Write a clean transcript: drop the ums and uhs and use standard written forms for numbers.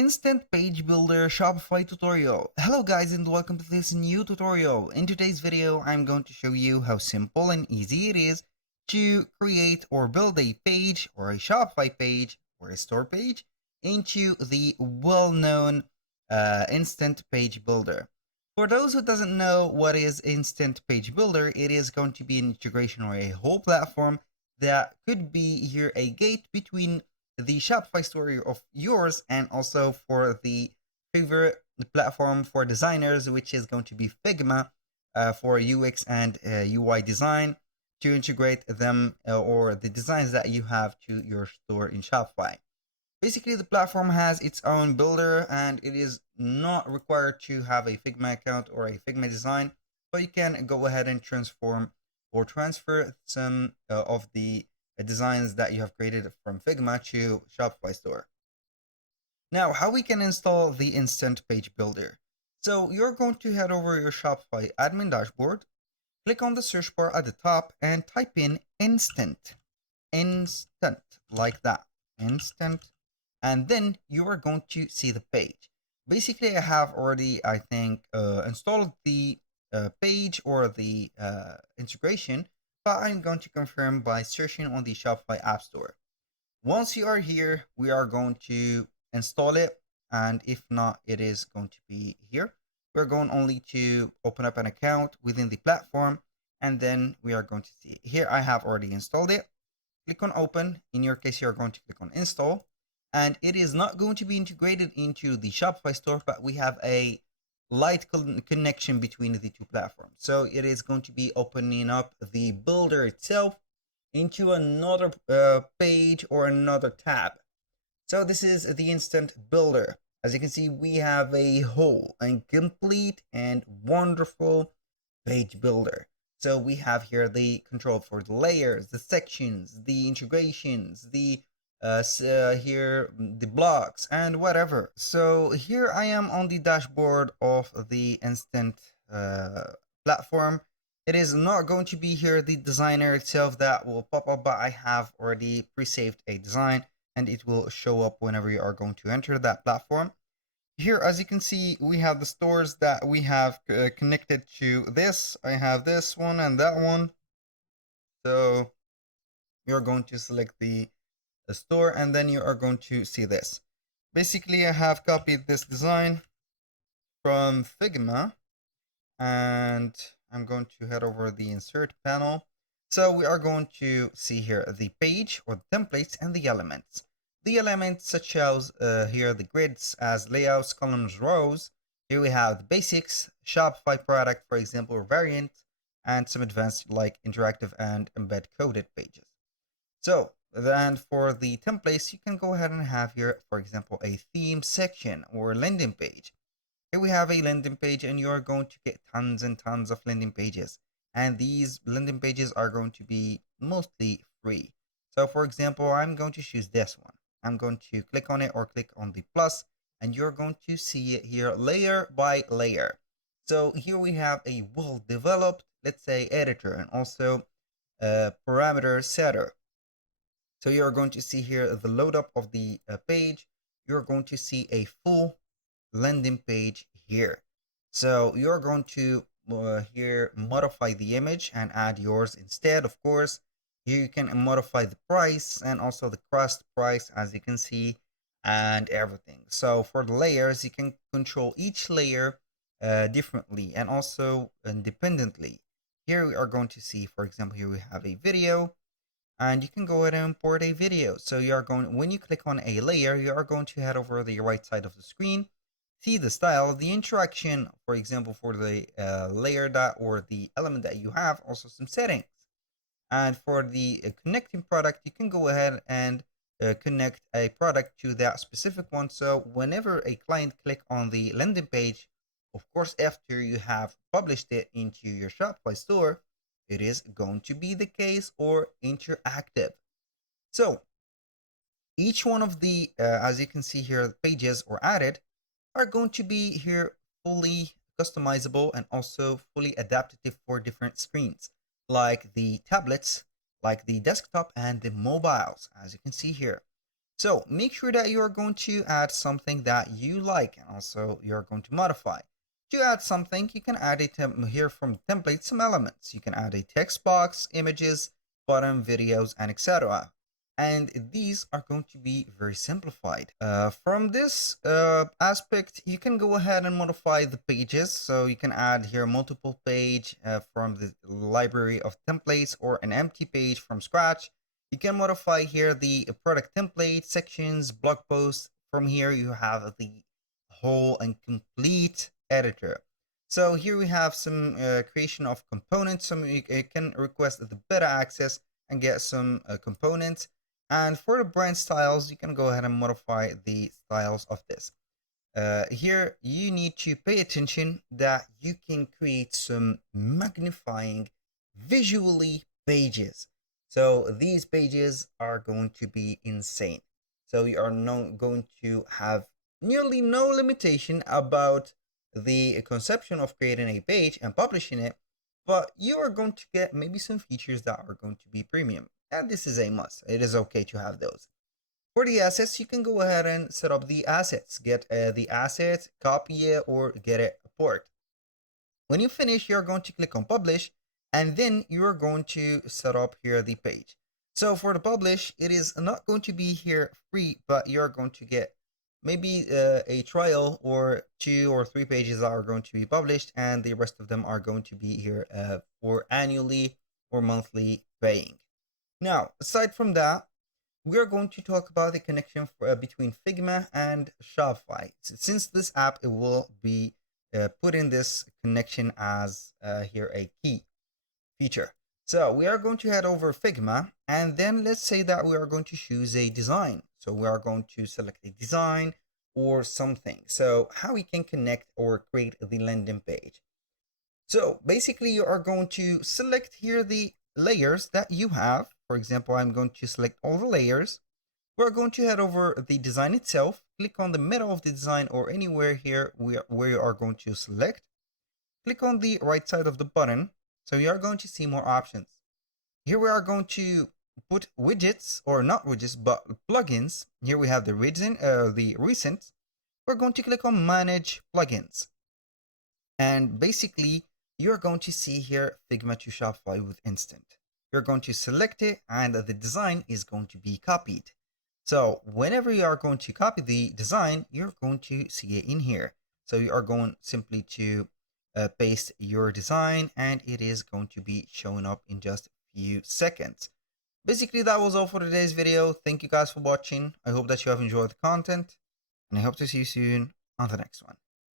Instant Page Builder Shopify tutorial. Hello guys and welcome to this new tutorial. In today's video, I'm going to show you how simple and easy it is to create or build a page or a Shopify page or a store page into the well-known Instant Page Builder. For those who doesn't know what is Instant Page Builder, it is going to be an integration or a whole platform that could be here a gate between the Shopify store of yours and also for the favorite platform for designers, which is going to be Figma for UX and UI design, to integrate them or the designs that you have to your store in Shopify. Basically, the platform has its own builder and it is not required to have a Figma account or a Figma design, but you can go ahead and transform or transfer some of the designs that you have created from Figma to Shopify store. Now, how we can install the Instant Page Builder. So you're going to head over your Shopify admin dashboard, click on the search bar at the top and type in instant, like that, instant, and then you are going to see the page. Basically, I have already, I think, installed the page or the integration, but I'm going to confirm by searching on the Shopify App Store. Once you are here, we are going to install it, and if not, it is going to be here. We're going only to open up an account within the platform, and then we are going to see it. Here I have already installed it. Click on open. In your case, you're going to click on install, and it is not going to be integrated into the Shopify store, but we have a light connection between the two platforms. So it is going to be opening up the builder itself into another page or another tab. So this is the Instant Builder. As you can see, we have a whole and complete and wonderful page builder. So we have here the control for the layers, the sections, the integrations, the here the blocks and whatever. So here I am on the dashboard of the Instant platform. It is not going to be here the designer itself that will pop up, but I have already pre-saved a design and it will show up whenever you are going to enter that platform. Here, as you can see, we have the stores that we have connected to this. I have this one and that one. So you're going to select the store and then you are going to see this. Basically, I have copied this design from Figma and I'm going to head over the insert panel. So we are going to see here the page or the templates and the elements. The elements such as here the grids as layouts, columns, rows. Here we have the basics, Shopify product, for example, or variant, and some advanced like interactive and embed coded pages. So then for the templates, you can go ahead and have here, for example, a theme section or landing page. Here we have a landing page and you're going to get tons and tons of landing pages. And these landing pages are going to be mostly free. So for example, I'm going to choose this one. I'm going to click on it or click on the plus and you're going to see it here layer by layer. So here we have a well-developed, let's say, editor and also a parameter setter. So you're going to see here the load up of the page. You're going to see a full landing page here. So you're going to here modify the image and add yours instead, of course. Here you can modify the price and also the cost price, as you can see, and everything. So for the layers, you can control each layer differently and also independently. Here we are going to see, for example, here we have a video. And you can go ahead and import a video. So you are going, when you click on a layer, you are going to head over the right side of the screen, see the style, the interaction, for example, for the layer that or the element that you have, also some settings. And for the connecting product, you can go ahead and connect a product to that specific one. So whenever a client click on the landing page, of course, after you have published it into your Shopify store, it is going to be the case or interactive. So each one of the, as you can see here, pages or added are going to be here fully customizable and also fully adaptive for different screens, like the tablets, like the desktop and the mobiles, as you can see here. So make sure that you are going to add something that you like, and also you're going to modify. To add something, you can add it here from templates, some elements. You can add a text box, images, button, videos, and etc. And these are going to be very simplified. From this aspect, you can go ahead and modify the pages. So you can add here multiple page from the library of templates, or an empty page from scratch. You can modify here the product template, sections, blog posts. From here, you have the whole and complete editor. So here we have some creation of components. So you can request the beta access and get some components. And for the brand styles, you can go ahead and modify the styles of this. Here, you need to pay attention that you can create some magnifying visually pages. So these pages are going to be insane. So you are going to have nearly no limitation about the conception of creating a page and publishing it, but you are going to get maybe some features that are going to be premium. And this is a must. It is okay to have those. For the assets, you can go ahead and set up the assets. Get the asset, copy it, or get it port. When you finish, you're going to click on publish, and then you're going to set up here the page. So for the publish, it is not going to be here free, but you're going to get maybe a trial or 2 or 3 pages that are going to be published, and the rest of them are going to be here for annually or monthly paying. Now, aside from that, we're going to talk about the connection between Figma and Shopify. Since this app, it will be put in this connection as here a key feature. So we are going to head over Figma, and then let's say that we are going to choose a design. So we are going to select a design or something. So how we can connect or create the landing page. So basically, you are going to select here the layers that you have. For example, I'm going to select all the layers. We're going to head over the design itself, click on the middle of the design or anywhere here where you are going to select. Click on the right side of the button. So you are going to see more options. Here we are going to put widgets, or not widgets, but plugins. Here we have the recent. We're going to click on manage plugins. And basically, you're going to see here Figma to Shopify with Instant. You're going to select it, and the design is going to be copied. So whenever you are going to copy the design, you're going to see it in here. So you are going simply to paste your design, and it is going to be showing up in just a few seconds. Basically, that was all for today's video. Thank you guys for watching. I hope that you have enjoyed the content, and I hope to see you soon on the next one.